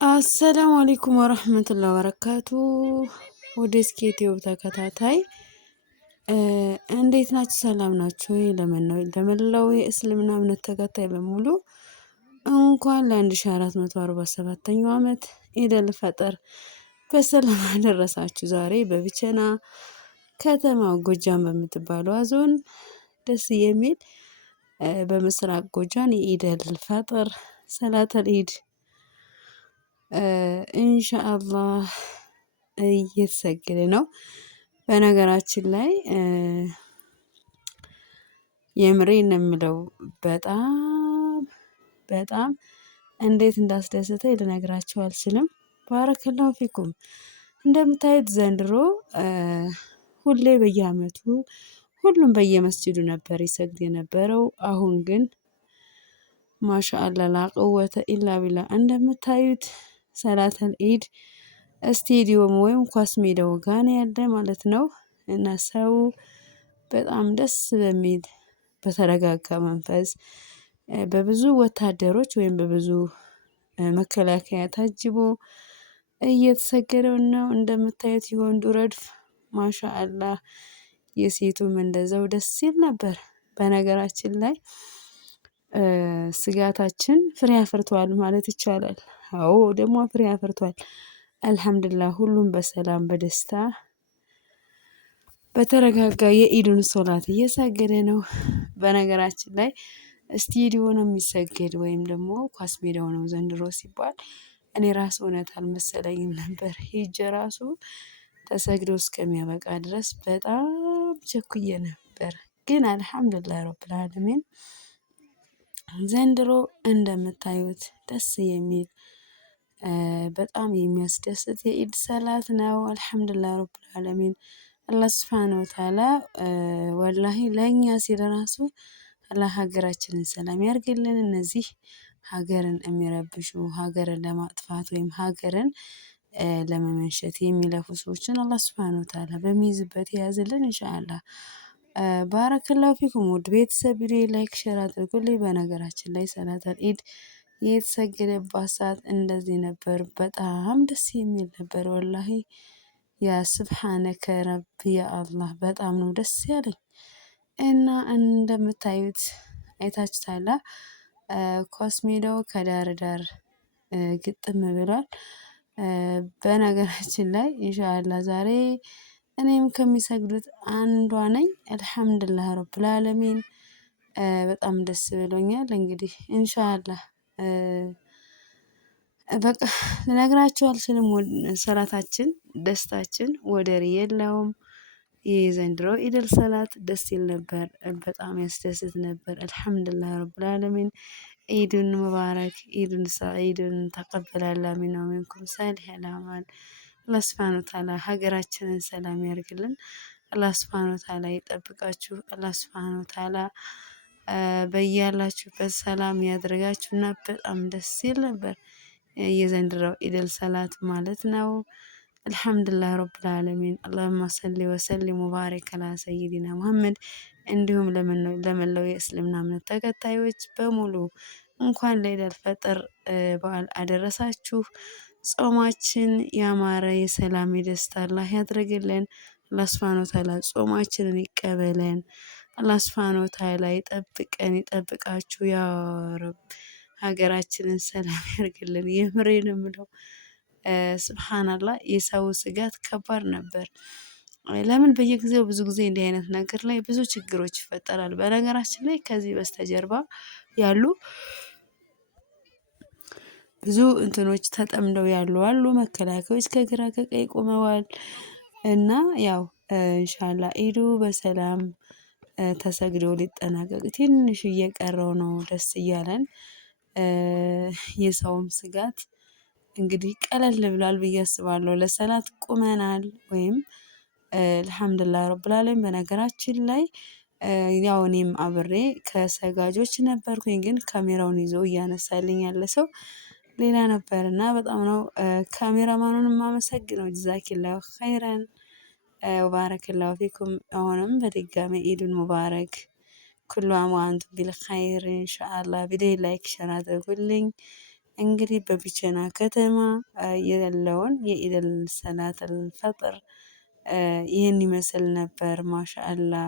አሰላሙ አለይኩም ወረህመቱላሂ ወበረካቱ። ወደ እስኪ ዩቲዩብ ተከታታይ እንዴት ናችሁ? ሰላም ናችሁ ወይ? ለመላው የእስልምና እምነት ተከታይ በሙሉ እንኳን ለ1447ኛው ዓመት ኢደል ፈጥር በሰላም አደረሳችሁ። ዛሬ በቢቸና ከተማ ጎጃም በምትባለው ዞን ደስ የሚል በምስራቅ ጎጃም የኢደል ፈጥር ሰላተል ኢድ ኢንሻአላህ እየተሰገደ ነው። በነገራችን ላይ የምሬን ነው የምለው በጣም እንዴት እንዳስደሰተኝ ልነግራችሁ አልችልም። ባረከላሁ ፊኩም። እንደምታዩት ዘንድሮ ሁሌ በየአመቱ ሁሉም በየመስጂዱ ነበር ይሰግድ የነበረው። አሁን ግን ማሻአላ ላ ቁወተ ኢላ ቢላ እንደምታዩት ሰላተል ኢድ ስቴዲዮም ወይም ኳስ ሜዳው ጋር ነው ያለ ማለት ነው። እና ሰው በጣም ደስ በሚል በተረጋጋ መንፈስ በብዙ ወታደሮች ወይም በብዙ መከላከያ ታጅቦ እየተሰገደው ነው። እንደምታዩት የወንዱ ረድፍ ማሻአላህ የሴቱም እንደዛው ደስ ይል ነበር። በነገራችን ላይ ስጋታችን ፍሬ አፍርቷል ማለት ይቻላል። አዎ ደግሞ ፍሬ አፍርቷል። አልሐምዱሊላህ ሁሉም በሰላም በደስታ በተረጋጋ የኢዱን ሶላት እየሰገደ ነው። በነገራችን ላይ ስቴዲዮ ነው የሚሰገድ ወይም ደግሞ ኳስ ሜዳው ነው ዘንድሮ ሲባል እኔ ራሱ እውነት አልመሰለኝም ነበር። ሄጄ ራሱ ተሰግዶ እስከሚያበቃ ድረስ በጣም ቸኩዬ ነበር። ግን አልሐምዱሊላህ ረብል ዓለሚን ዘንድሮ እንደምታዩት ደስ የሚል በጣም የሚያስደስት የኢድ ሰላት ነው። አልሐምዱሊላህ ረብል ዓለሚን አላህ ሱብሓነሁ ወተዓላ ወላሂ ለእኛ ሲል ራሱ አላህ ሀገራችንን ሰላም ያርግልን። እነዚህ ሀገርን የሚረብሹ ሀገርን ለማጥፋት ወይም ሀገርን ለመመንሸት የሚለፉ ሰዎችን አላህ ሱብሓነሁ ወተዓላ በሚይዝበት የያዝልን ኢንሻአላህ። ባረከላሁ ፊኩም ውድ ቤተሰብ ቪዲዮ ላይክ ሼር አድርጉልኝ። በነገራችን ላይ ሰላተል ኢድ የተሰገደባት ሰዓት እንደዚህ ነበር። በጣም ደስ የሚል ነበር ወላሂ ያ ስብሓነከ ረቢ ያ አላህ በጣም ነው ደስ ያለኝ። እና እንደምታዩት አይታችሁታል ኳስ ሜዳው ከዳር ዳር ግጥም ብሏል። በነገራችን ላይ ኢንሻአላህ ዛሬ እኔም ከሚሰግዱት አንዷ ነኝ። አልሐምዱሊላህ ረብል ዓለሚን በጣም ደስ ብሎኛል። እንግዲህ ኢንሻአላህ በቃ ልነግራችሁ አልችልም። ሰላታችን ደስታችን ወደር የለውም። የዘንድሮ ኢድል ሰላት ደስ ይል ነበር። በጣም ያስደስት ነበር። አልሐምዱሊላህ ረብል ዓለሚን ኢዱን ሙባረክ ኢዱን ሰዒዱን ተቀበለ አላህ ሚና ወሚንኩም ሳሊሐል አዕማል። አላህ ሱብሓነሁ ወተዓላ ሀገራችንን ሰላም ያርግልን። አላህ ሱብሓነሁ ወተዓላ ይጠብቃችሁ። አላህ ሱብሓነሁ ወተዓላ በያላችሁበት ሰላም ያድርጋችሁና በጣም ደስ ይል ነበር የዘንድሮው ኢድል ሰላት ማለት ነው። አልሐምዱሊላህ ረብል ዓለሚን አላሁመ ሰሊ ወሰሊም ወባሪክ አላ ሰይዲና ሙሐመድ። እንዲሁም ለመላው የእስልምና እምነት ተከታዮች በሙሉ እንኳን ለኢደል ፈጥር በዓል አደረሳችሁ። ጾማችን ያማረ የሰላም የደስታ አላህ ያድርግልን። አላህ ሱብሓነሁ ወተዓላ ጾማችንን ይቀበለን። አላህ ሱብሓነሁ ወተዓላ ይጠብቀን ይጠብቃችሁ ያ ረብ። ሀገራችንን ሰላም ያርግልን። የምሬን የምለው ሱብሃንአላህ የሰው ስጋት ከባድ ነበር። ለምን በየጊዜው ብዙ ጊዜ እንዲህ አይነት ነገር ላይ ብዙ ችግሮች ይፈጠራል። በነገራችን ላይ ከዚህ በስተጀርባ ያሉ ብዙ እንትኖች ተጠምደው ያሉ አሉ። መከላከያዎች ከግራ ከቀኝ ቆመዋል። እና ያው ኢንሻአላህ ኢዱ በሰላም ተሰግዶ ሊጠናቀቅ ትንሽ እየቀረው ነው። ደስ እያለን የሰውም ስጋት እንግዲህ ቀለል ብሏል ብዬ አስባለሁ። ለሰላት ቁመናል ወይም አልሐምዱሊላህ ረብል ዓለሚን። በነገራችን ላይ ያው እኔም አብሬ ከሰጋጆች ነበርኩኝ። ግን ካሜራውን ይዞ እያነሳልኝ ያለ ሰው ሌላ ነበር እና በጣም ነው ካሜራማኑን የማመሰግነው። ጀዛኪላሁ ኸይረን ወባረከላሁ ፊኩም። አሁንም በድጋሚ ኢዱን ሙባረክ ኩሉ አም ወአንቱም ቢልኸይር ኢንሻአላህ። ቪዲዮ ላይክ ሼር አድርጉልኝ። እንግዲህ በቢቸና ከተማ ያለውን የኢደል ሰላተል ፈጥር ይህን ይመስል ነበር። ማሻአላህ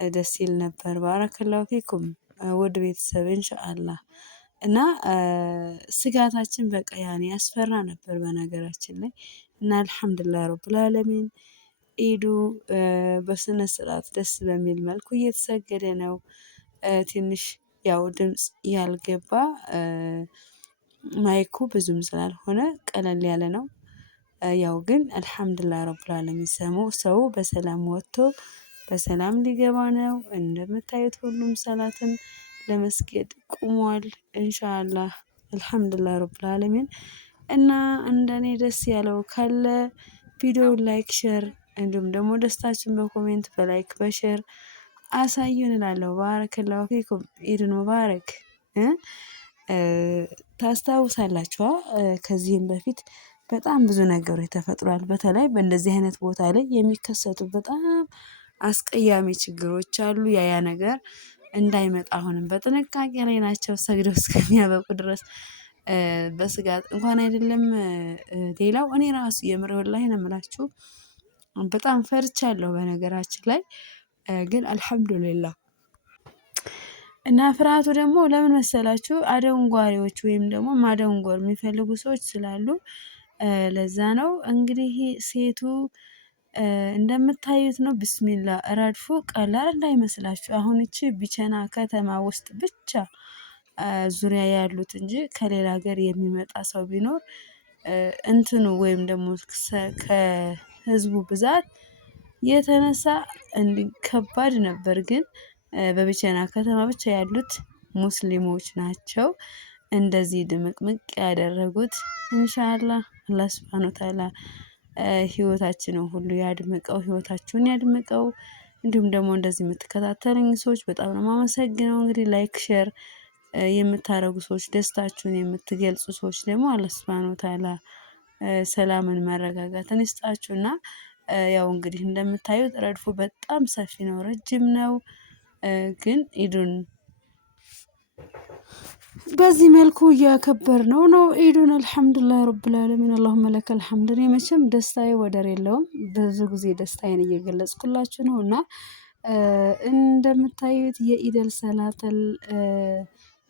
ደስ ይል ነበር። ባረከላሁ ፊኩም ውድ ቤተሰብ ኢንሻአላህ። እና ስጋታችን በቃ ያኔ ያስፈራ ነበር በነገራችን ላይ እና አልሐምዱሊላህ ረብል ዓለሚን ኢዱ በስነ ስርዓት ደስ በሚል መልኩ እየተሰገደ ነው። ትንሽ ያው ድምጽ ያልገባ ማይኩ ብዙም ስላልሆነ ቀለል ያለ ነው። ያው ግን አልሐምዱሊላህ ረብል ዓለሚን ሰው በሰላም ወጥቶ በሰላም ሊገባ ነው። እንደምታዩት ሁሉም ሰላትን ለመስገድ ቁሟል። ኢንሻአላህ አልሐምዱሊላህ ረብል ዓለሚን እና እንደኔ ደስ ያለው ካለ ቪዲዮ ላይክ ሼር እንዲሁም ደግሞ ደስታችን በኮሜንት በላይክ በሼር አሳዩን እላለሁ። ባረከላሁ ፊኩም ኢድን ሙባረክ። ታስታውሳላችሁ ከዚህም በፊት በጣም ብዙ ነገሮች ተፈጥሯል። በተለይ በእንደዚህ አይነት ቦታ ላይ የሚከሰቱ በጣም አስቀያሚ ችግሮች አሉ። ያ ነገር እንዳይመጣ አሁንም በጥንቃቄ ላይ ናቸው ሰግደው እስከሚያበቁ ድረስ በስጋት እንኳን አይደለም። ሌላው እኔ ራሱ የምር ወላሂ ነው የምላችሁ በጣም ፈርቻለሁ በነገራችን ላይ ግን አልሐምዱሊላህ። እና ፍርሃቱ ደግሞ ለምን መሰላችሁ? አደንጓሪዎች ወይም ደግሞ ማደንጎር የሚፈልጉ ሰዎች ስላሉ ለዛ ነው። እንግዲህ ሴቱ እንደምታዩት ነው። ቢስሚላ ረድፉ ቀላል እንዳይመስላችሁ። አሁን እቺ ቢቸና ከተማ ውስጥ ብቻ ዙሪያ ያሉት እንጂ ከሌላ ሀገር የሚመጣ ሰው ቢኖር እንትኑ ወይም ደግሞ ከህዝቡ ብዛት የተነሳ ከባድ ነበር። ግን በቢቸና ከተማ ብቻ ያሉት ሙስሊሞች ናቸው እንደዚህ ድምቅምቅ ያደረጉት። ኢንሻአላህ አላህ ሱብሃነሁ ወተዓላ ህይወታችንን ሁሉ ያድምቀው፣ ህይወታችሁን ያድምቀው። እንዲሁም ደግሞ እንደዚህ የምትከታተሉኝ ሰዎች በጣም ነው የማመሰግነው። እንግዲህ ላይክ ሼር የምታደርጉ ሰዎች፣ ደስታችሁን የምትገልጹ ሰዎች ደግሞ አላህ ሱብሃነሁ ወተዓላ ሰላምን መረጋጋትን ይስጣችሁና ያው እንግዲህ እንደምታዩት ረድፉ በጣም ሰፊ ነው፣ ረጅም ነው። ግን ኢዱን በዚህ መልኩ እያከበርነው ነው ኢዱን። አልሐምዱሊላህ ረብል ዓለሚን አላሁመ ለከል ሐምድ። እኔ መቼም ደስታዬ ወደር የለውም። ብዙ ጊዜ ደስታዬን እየገለጽኩላችሁ ነው እና እንደምታዩት የኢደል ሰላተል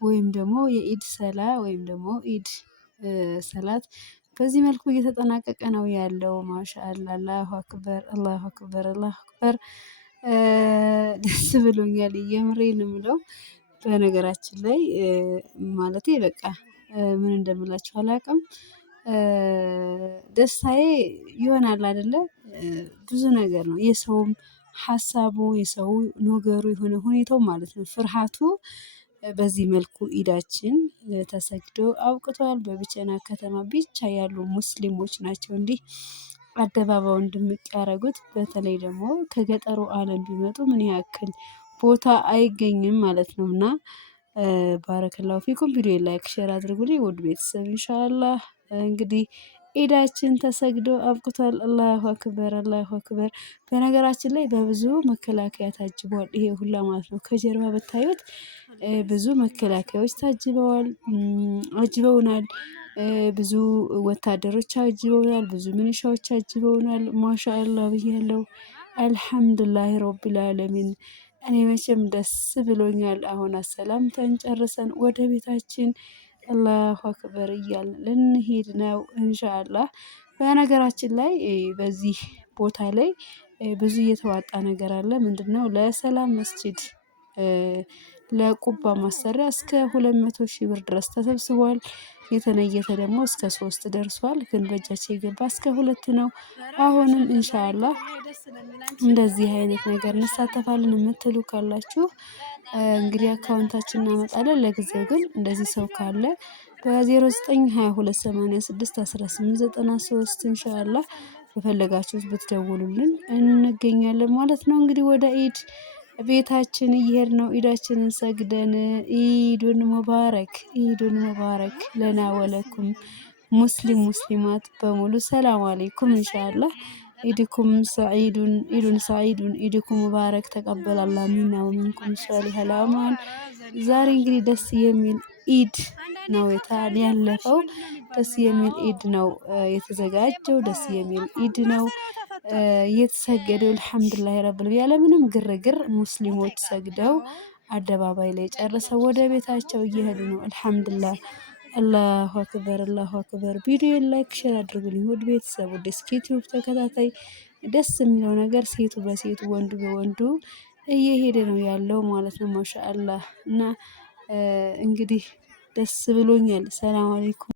ወይም ደግሞ የኢድ ሰላ ወይም ደግሞ ኢድ ሰላት በዚህ መልኩ እየተጠናቀቀ ነው ያለው። ማሻአላህ አላሁ አክበር አላሁ አክበር አላሁ አክበር። ደስ ብሎኛል የምሬን የምለው በነገራችን ላይ ማለቴ በቃ ምን እንደምላችሁ አላውቅም። ደስታዬ ይሆናል አይደለ ብዙ ነገር ነው የሰውም ሀሳቡ የሰው ነገሩ የሆነ ሁኔታው ማለት ነው። ፍርሃቱ በዚህ መልኩ ኢዳችን ተሰግዶ አብቅቷል። በቢቸና ከተማ ብቻ ያሉ ሙስሊሞች ናቸው እንዲህ አደባባዩን ድምቅ ያደረጉት። በተለይ ደግሞ ከገጠሩ ዓለም ቢመጡ ምን ያክል ቦታ አይገኝም ማለት ነው። እና ባረከላሁ ፊኩም ቪዲዮ ላይክ ሼር አድርጉልኝ ውድ ቤተሰብ ኢንሻአላህ። እንግዲህ ኢዳችን ተሰግዶ አብቅቷል። አላሁ አክበር አላሁ አክበር። በነገራችን ላይ በብዙ መከላከያ ታጅቧል ይሄ ሁላ ማለት ነው። ከጀርባ ብታዩት ብዙ መከላከያዎች ታጅበዋል፣ አጅበውናል። ብዙ ወታደሮች አጅበውናል፣ ብዙ ሚኒሻዎች አጅበውናል። ማሻአላህ ብያለሁ። አልሐምዱሊላህ ረብል ዓለሚን። እኔ መቼም ደስ ብሎኛል። አሁን አሰላምተን ጨርሰን ወደ ቤታችን አላሁ አክበር እያልን ልንሄድ ነው ኢንሻአላህ። በነገራችን ላይ በዚህ ቦታ ላይ ብዙ እየተዋጣ ነገር አለ። ምንድነው? ለሰላም መስጂድ ለቁባ ማሰሪያ እስከ 200,000 ብር ድረስ ተሰብስቧል። የተነየተ ደግሞ እስከ 3 ደርሷል። ግን በእጃቸው የገባ እስከ 2 ነው። አሁንም ኢንሻአላህ እንደዚህ አይነት ነገር እንሳተፋለን የምትሉ ካላችሁ እንግዲህ አካውንታችን እናመጣለን። ለጊዜው ግን እንደዚህ ሰው ካለ በ0922861893 ኢንሻአላህ በፈለጋችሁት ብትደውሉልን እንገኛለን ማለት ነው። እንግዲህ ወደ ኢድ ቤታችን እየሄድ ነው። ኢዳችንን ሰግደን ኢዱን ሙባረክ ኢዱን ሙባረክ ለና ወለኩም ሙስሊማት በሙሉ ሰላም አለይኩም። ኢንሻአላህ ኢድኩም ሰዒዱን ኢዱን ሰዒዱን ኢድኩም ሙባረክ ተቀበል አላህ ሚና ወሚንኩም ሷሊሐል አዕማል። ዛሬ እንግዲህ ደስ የሚል ኢድ ነው ያለፈው። ደስ የሚል ኢድ ነው የተዘጋጀው። ደስ የሚል ኢድ ነው የተሰገደው። አልሐምዱሊላህ ረብል ያለምንም ግርግር ሙስሊሞች ሰግደው አደባባይ ላይ ጨርሰው ወደ ቤታቸው እየሄዱ ነው። አልሐምዱሊላህ። አላሁ አክበር አላሁ አክበር። ቪዲዮን ላይክ ሼር አድርጉልኝ ውድ ቤተሰብ፣ ወደ እስኪ ዩቲዩብ ተከታታይ። ደስ የሚለው ነገር ሴቱ በሴቱ ወንዱ በወንዱ እየሄደ ነው ያለው ማለት ነው። ማሻአላህ። እና እንግዲህ ደስ ብሎኛል። ሰላም አለይኩም።